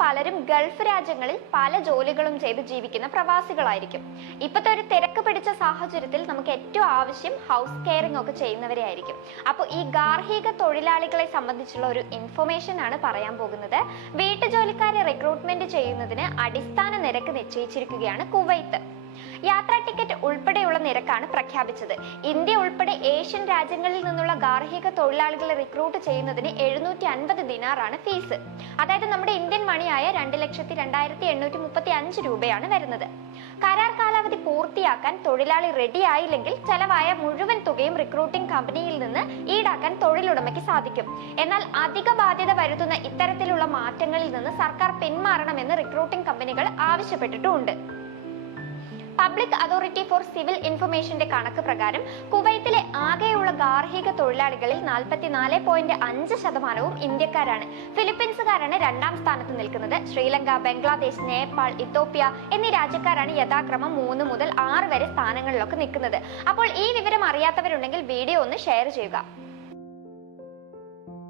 പലരും ഗൾഫ് രാജ്യങ്ങളിൽ പല ജോലികളും ചെയ്ത് ജീവിക്കുന്ന പ്രവാസികളായിരിക്കും. ഇപ്പോഴത്തെ ഒരു തിരക്ക് പിടിച്ച സാഹചര്യത്തിൽ നമുക്ക് ഏറ്റവും ആവശ്യം ഹൗസ് കെയറിംഗ് ഒക്കെ ചെയ്യുന്നവരെ ആയിരിക്കും. അപ്പോൾ ഈ ഗാർഹിക തൊഴിലാളികളെ സംബന്ധിച്ചുള്ള ഒരു ഇൻഫർമേഷൻ ആണ് പറയാൻ പോകുന്നത്. വീട്ടുജോലിക്കാരെ റിക്രൂട്ട്മെന്റ് ചെയ്യുന്നതിന് അടിസ്ഥാന നിരക്ക് നിശ്ചയിച്ചിരിക്കുകയാണ് കുവൈത്ത്. യാത്രാ ടിക്കറ്റ് ഉൾപ്പെടെയുള്ള നിരക്കാണ് പ്രഖ്യാപിച്ചത്. ഇന്ത്യ ഉൾപ്പെടെ ഏഷ്യൻ രാജ്യങ്ങളിൽ നിന്നുള്ള ഗാർഹിക തൊഴിലാളികളെ റിക്രൂട്ട് ചെയ്യുന്നതിന് എഴുന്നൂറ്റി അൻപത് ദിനാറാണ് ഫീസ്. അതായത് നമ്മുടെ ഇന്ത്യൻ മണിയായ രണ്ട് ലക്ഷത്തി രണ്ടായിരത്തി എണ്ണൂറ്റി മുപ്പത്തി അഞ്ച് രൂപയാണ് വരുന്നത്. കരാർ കാലാവധി പൂർത്തിയാക്കാൻ തൊഴിലാളി റെഡി ആയില്ലെങ്കിൽ ചെലവായ മുഴുവൻ തുകയും റിക്രൂട്ടിംഗ് കമ്പനിയിൽ നിന്ന് ഈടാക്കാൻ തൊഴിലുടമയ്ക്ക് സാധിക്കും. എന്നാൽ അധിക ബാധ്യത വരുത്തുന്ന ഇത്തരത്തിലുള്ള മാറ്റങ്ങളിൽ നിന്ന് സർക്കാർ പിന്മാറണമെന്ന് റിക്രൂട്ടിംഗ് കമ്പനികൾ ആവശ്യപ്പെട്ടിട്ടുമുണ്ട്. പബ്ലിക് അതോറിറ്റി ഫോർ സിവിൽ ഇൻഫർമേഷന്റെ കണക്ക് പ്രകാരം കുവൈത്തിലെ ആകെയുള്ള ഗാർഹിക തൊഴിലാളികളിൽ നാൽപ്പത്തിനാല് പോയിന്റ് അഞ്ച് ശതമാനവും ഇന്ത്യക്കാരാണ്. ഫിലിപ്പീൻസുകാരാണ് രണ്ടാം സ്ഥാനത്ത് നിൽക്കുന്നത്. ശ്രീലങ്ക ബംഗ്ലാദേശ് നേപ്പാൾ ഇത്തോപ്യ എന്നീ രാജ്യക്കാരാണ് യഥാക്രമം മൂന്ന് മുതൽ ആറ് വരെ സ്ഥാനങ്ങളിലൊക്കെ നിൽക്കുന്നത്. അപ്പോൾ ഈ വിവരം അറിയാത്തവരുണ്ടെങ്കിൽ വീഡിയോ ഒന്ന് ഷെയർ ചെയ്യുക.